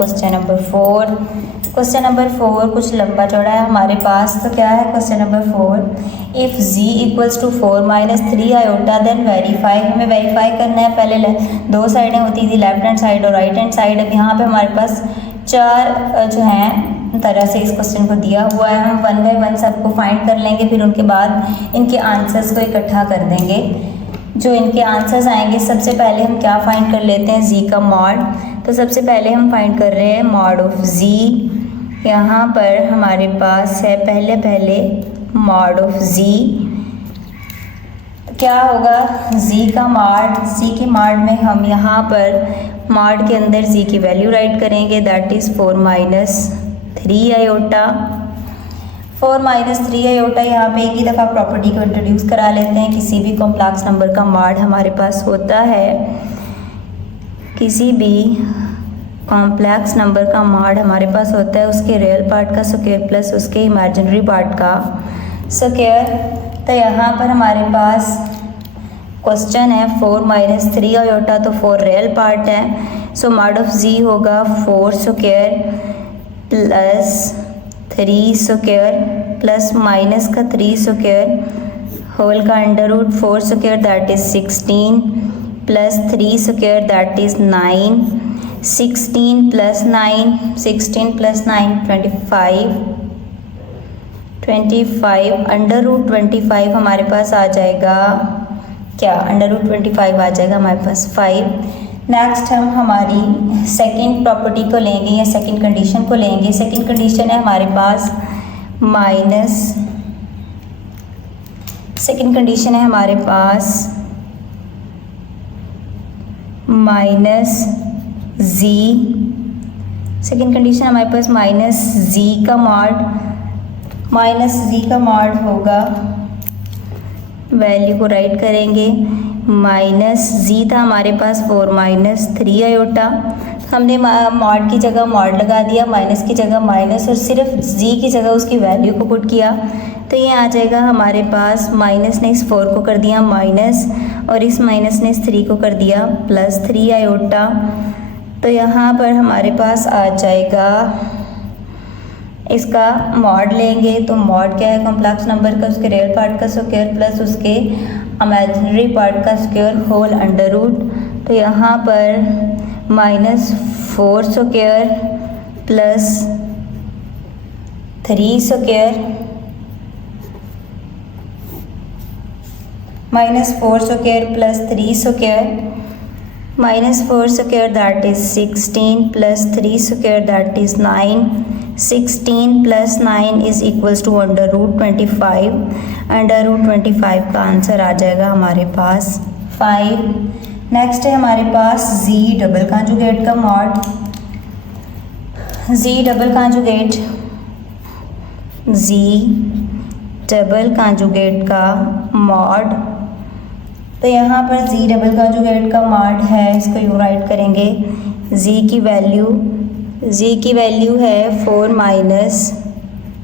Question number 4। Question number 4 कुछ लंबा चौड़ा है हमारे पास। तो क्या है question number 4, if z equals to 4 minus 3 iota then verify. हमें वेरीफाई करना है। पहले दो साइडें होती थी, लेफ्ट हैंड साइड और राइट हैंड साइड। अब यहाँ पे हमारे पास चार जो हैं तरह से इस क्वेश्चन को दिया हुआ है। हम वन बाय वन सबको फाइंड कर लेंगे, फिर उनके बाद इनके आंसर्स को इकट्ठा कर देंगे। जो इनके आंसर्स आएंगे, सबसे पहले हम क्या फाइंड कर लेते हैं, z का मॉड। तो सबसे पहले हम फाइंड कर रहे हैं मॉड ऑफ z। यहाँ पर हमारे पास है पहले मॉड ऑफ z। क्या होगा, z का मॉड, z के मॉड में हम यहाँ पर मॉड के अंदर z की वैल्यू राइट करेंगे, that is 4 minus 3 iota. 4 minus 3 iota. यहाँ पे एक ही दफ़ा प्रॉपर्टी को इंट्रोड्यूस करा लेते हैं। किसी भी कॉम्प्लेक्स नंबर का मॉड हमारे पास होता है, किसी भी कॉम्प्लेक्स नंबर का मॉड हमारे पास होता है उसके रियल पार्ट का स्क्वायर प्लस उसके इमेजिनरी पार्ट का स्क्वायर। तो यहाँ पर हमारे पास क्वेश्चन है 4 माइनस 3 आयोटा, तो 4 रियल पार्ट है। सो मॉड ऑफ z होगा 4 square plus 3 square plus minus का 3 स्क्वायर होल का under root 4 square that is 16 plus 3 square that is 9। 16 plus 9, 16 plus 9 25 under root 25 हमारे पास आ जाएगा क्या, अंडर रूट 25 आ जाएगा हमारे पास 5। नेक्स्ट हम हमारी सेकंड प्रॉपर्टी को लेंगे या सेकंड कंडीशन को लेंगे। सेकंड कंडीशन है हमारे पास माइनस, सेकंड कंडीशन है हमारे पास माइनस z। सेकंड कंडीशन हमारे पास माइनस z का मॉड, माइनस z का मॉड होगा, वैल्यू को राइट करेंगे। माइनस z था हमारे पास 4 माइनस 3 आयोटा। हमने मॉड की जगह मॉड लगा दिया, माइनस की जगह माइनस, और सिर्फ z की जगह उसकी वैल्यू को पुट किया। तो ये आ जाएगा हमारे पास, माइनस ने इस 4 को कर दिया माइनस और इस माइनस ने इस 3 को कर दिया प्लस 3 आयोटा। तो यहाँ पर हमारे पास आ जाएगा, इसका मॉड लेंगे तो मॉड क्या है, कॉम्प्लेक्स नंबर का उसके रियल पार्ट का स्क्वायर प्लस उसके इमेजिनरी पार्ट का स्क्वायर होल अंडर रूट। तो यहाँ पर minus 4 square plus 3 square, minus 4 square plus 3 square, minus 4 square that is 16 plus 3 square that is 9। 16 plus 9 is equals to under root 25। Under root 25 का answer आ जाएगा हमारे पास 5। Next है हमारे पास z double conjugate का mod. z double conjugate, z double conjugate का mod. तो यहाँ पर z डबल कॉन्जुगेट का मॉड है, इसको यूँ राइट करेंगे। z की वैल्यू है 4 माइनस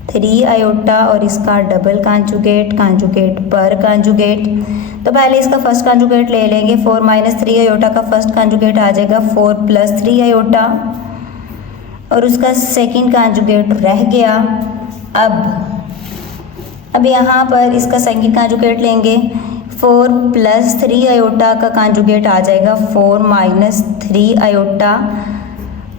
3 आयोटा और इसका डबल कॉन्जुगेट, कॉन्जुगेट पर कॉन्जुगेट। तो पहले इसका फर्स्ट कॉन्जुगेट ले लेंगे। 4 माइनस 3 आयोटा का फर्स्ट कॉन्जुगेट आ जाएगा 4 प्लस 3 आयोटा और उसका सेकंड कॉन्जुगेट रह गया। अब यहाँ पर इसका सेकंड कॉन्जुगेट लेंगे। 4 प्लस 3 आयोटा का कॉन्जुगेट आ जाएगा 4 माइनस 3 आयोटा।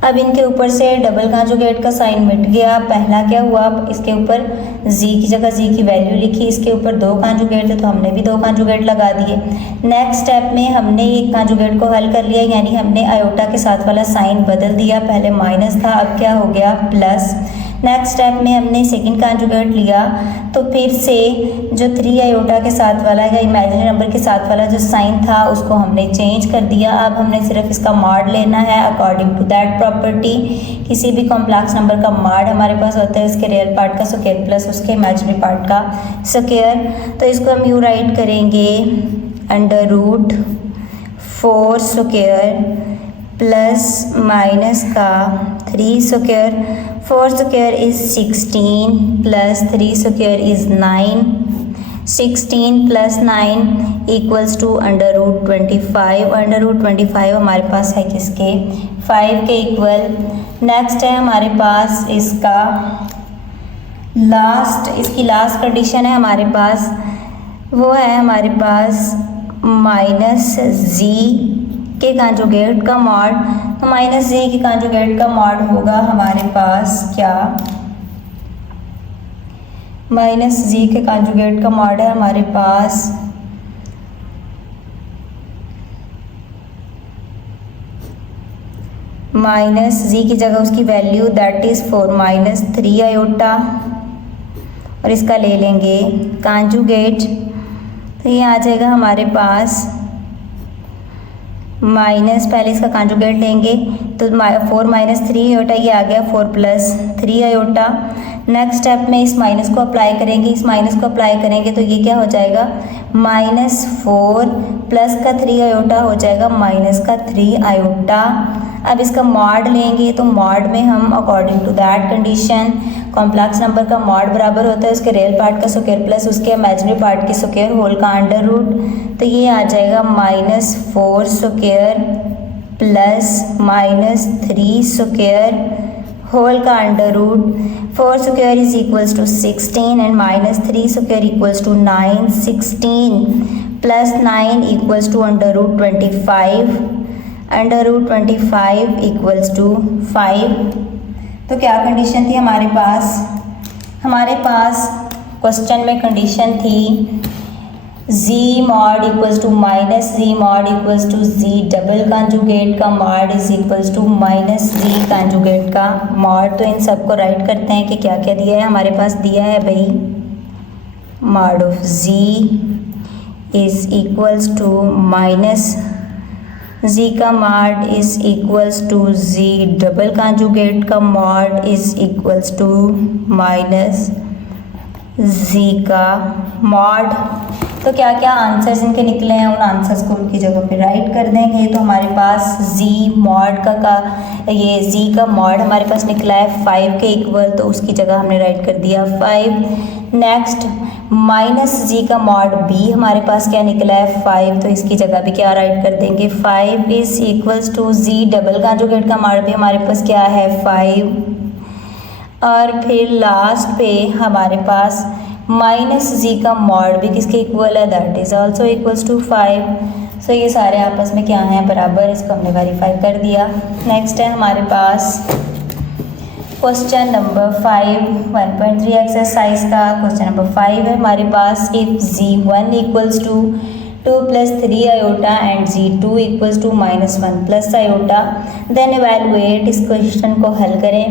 अब इनके ऊपर से डबल कॉन्जुगेट का साइन मिट गया। पहला क्या हुआ, इसके ऊपर z की जगह z की वैल्यू लिखी, इसके ऊपर 2 कॉन्जुगेट थे तो हमने भी 2 कॉन्जुगेट लगा दिए। नेक्स्ट स्टेप में हमने एक कॉन्जुगेट को हल कर लिया, यानी हमने आयोटा के साथ वाला साइन बदल दिया। पहले माइनस था, अब क्या हो गया प्लस। नेक्स्ट स्टेप में हमने सेकंड कॉन्जुगेट लिया तो फिर से जो 3 आयोटा के साथ वाला या इमेजिनरी नंबर के साथ वाला जो साइन था उसको हमने चेंज कर दिया। अब हमने सिर्फ इसका मॉड लेना है अकॉर्डिंग टू दैट प्रॉपर्टी। किसी भी कॉम्प्लेक्स नंबर का मॉड हमारे पास होता है उसके रियल पार्ट का स्क्वायर प्लस उसके इमेजिनरी पार्ट का स्क्वायर। तो इसको हम यूँ राइट करेंगे, under root 4 square plus minus का 3 square. 4 square is 16 plus 3 square is 9। 16 + 9 equals to √25। √25 हमारे पास है किसके, 5 के इक्वल। नेक्स्ट है हमारे पास इसका इसकी लास्ट कंडीशन है हमारे पास, वो है हमारे पास -z के कॉन्जुगेट का मॉड। तो -z के कॉन्जुगेट का मॉड होगा हमारे पास क्या, -z के कॉन्जुगेट का मॉड है हमारे पास -z की जगह उसकी वैल्यू दैट इज़ 4 - 3 आयोटा, और इसका ले लेंगे कॉन्जुगेट। तो ये आ जाएगा हमारे पास पहले इसका कॉन्जुगेट लेंगे तो 4 - 3 आयोटा, ये आ गया 4 + 3 आयोटा। नेक्स्ट स्टेप में इस माइनस को अप्लाई करेंगे, तो ये क्या हो जाएगा, -4 + का 3 आयोटा हो जाएगा -3 आयोटा। अब इसका मॉड लेंगे तो मॉड में हम according to that condition complex number का मॉड बराबर होता है उसके रियल पार्ट का स्क्वायर प्लस उसके इमेजिनरी पार्ट के स्क्वायर होल का अंडर रूट। तो ये आ जाएगा -4 स्क्वायर प्लस -3 स्क्वायर होल का under root. 4 square is equals to 16 and -3 square equals to 9। 16 + 9 equals to √25। √25 equals to 5। तो क्या कंडीशन थी हमारे पास क्वेश्चन में कंडीशन थी z mod equals to -z mod equals to z double conjugate का mod is equals to -z conjugate का mod. तो इन सबको राइट करते हैं कि क्या क्या दिया है हमारे पास। दिया है भाई mod of z is equals to -z का mod is equals to z double conjugate का mod is equals to -z का मॉड। तो क्या क्या आंसर्स इनके निकले हैं, उन आंसर्स को उनकी जगह पे राइट कर देंगे। तो हमारे पास z मॉड ये z का मॉड हमारे पास निकला है 5 के इक्वल, तो उसकी जगह हमने राइट कर दिया 5। नेक्स्ट -z का मॉड b हमारे पास क्या निकला है 5, तो इसकी जगह भी क्या राइट कर देंगे 5 is equals to z double conjugate का मॉड भी हमारे पास क्या है 5। और फिर लास्ट पे हमारे पास -z का मॉड भी किसके इक्वल है, that is also equals to 5। So ये सारे आपस में क्या हैं, बराबर। इसको हमने वेरीफाई कर दिया। नेक्स्ट है हमारे पास क्वेश्चन नंबर 5 1.3 एक्सरसाइज का क्वेश्चन नंबर 5 है हमारे पास। If z1 equals to 2 + 3 iota and z2 equals to -1 + iota, then evaluate. इस क्वेश्चन को हल करें।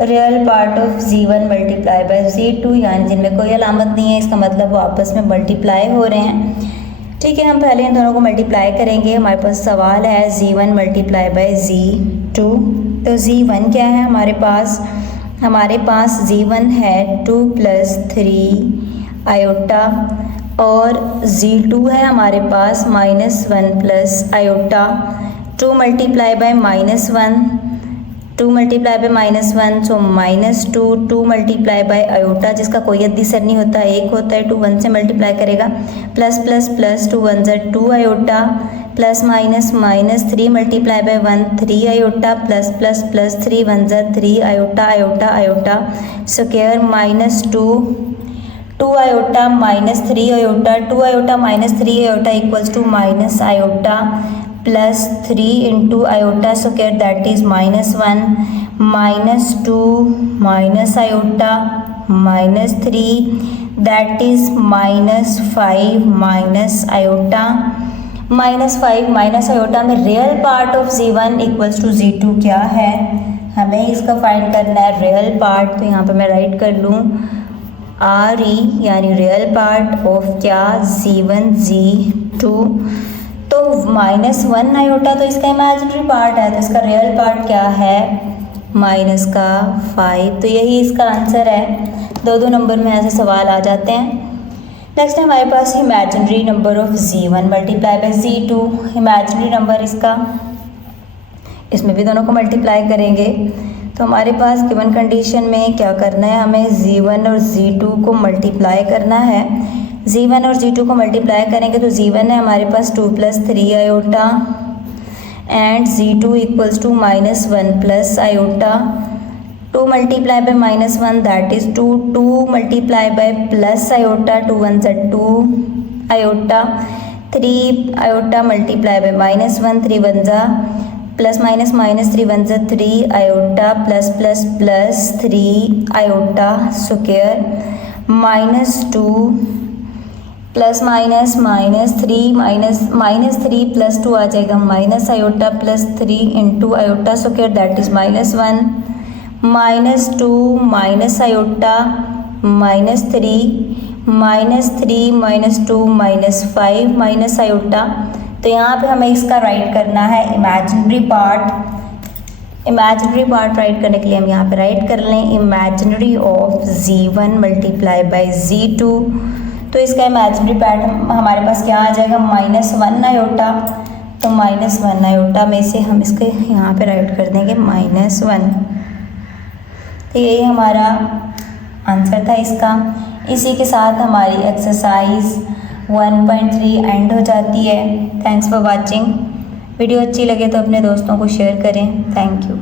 Real part of z1 multiply by z2, यानी जिनमें कोई अलामत नहीं है, इसका मतलब वो आपस में मल्टीप्लाई हो रहे हैं। ठीक है, हम पहले इन दोनों को मल्टीप्लाई करेंगे। हमारे पास सवाल है z1 मल्टीप्लाई बाय z2। तो z1 क्या है हमारे पास z1 है 2 + 3 आयोटा, और z2 है हमारे पास -1 + iota. 2 multiply by -1, 2 multiply by -1, so -2। 2 multiply bye iota जिसका कोई अद्दी सर नहीं होता, एक होता है, 2 1 से मल्टीप्लाई करेगा, प्लस प्लस प्लस 2 1 ज़ा 2 iota, plus minus -3 multiply by 1 3 iota, plus plus plus 3 1 ज़ा 3 iota iota iota square -2 iota -3 iota, 2 iota -3 iota equals to minus iota plus 3 into iota square that is -1 -2 minus iota -3 that is -5 minus iota -5 minus iota में real part of z1 equals to z2 क्या है, हमें इसका find करना है real part. तो यहाँ पे मैं राइट कर लूँ RE यानी रियल पार्ट ऑफ क्या z1 z2। तो -1 आयोटा तो इसका इमेजिनरी पार्ट है, तो इसका रियल पार्ट क्या है -5। तो यही इसका आंसर है। 2 नंबर में ऐसे सवाल आ जाते हैं। नेक्स्ट है हमारे पास imaginary number of z1 multiply by z2। Imaginary number इसमें भी दोनों को मल्टीप्लाई करेंगे। तो हमारे पास गिवन कंडीशन में क्या करना है, हमें z1 और z2 को मल्टीप्लाई करना है। Z1 और Z2 को मल्टीप्लाई करेंगे तो Z1 है हमारे पास 2 + 3 iota and Z2 equals to -1 + iota. 2 multiply by -1 that is 2, 2 multiply by plus iota, 2 1 ज़ा 2 आयोटा, 3 आयोटा मल्टीप्लाई बाय -1, 3 1 ज़ा प्लस माइनस माइनस 3 1 ज़ा 3 iota plus plus plus 3 iota square -2 plus minus -3 -3 + 2 आ जाएगा minus iota plus 3 into iota square that is -1 -2 minus iota -3 -2 -5 minus iota. तो यहाँ पे हमें इसका right करना है इमेजिनरी पार्ट राइट करने के लिए हम यहाँ पे राइट कर लें imaginary of Z1 multiply by Z2। तो इसका इमेजिनरी पार्ट हमारे पास क्या आ जाएगा -1 आयोटा। तो -1 आयोटा में से हम इसके यहाँ पे राइट कर देंगे -1। तो यही हमारा आंसर था इसका। इसी के साथ हमारी एक्सरसाइज 1.3 एंड हो जाती है। Thanks for watching. वीडियो अच्छी लगे तो अपने दोस्तों को शेयर करें। Thank you.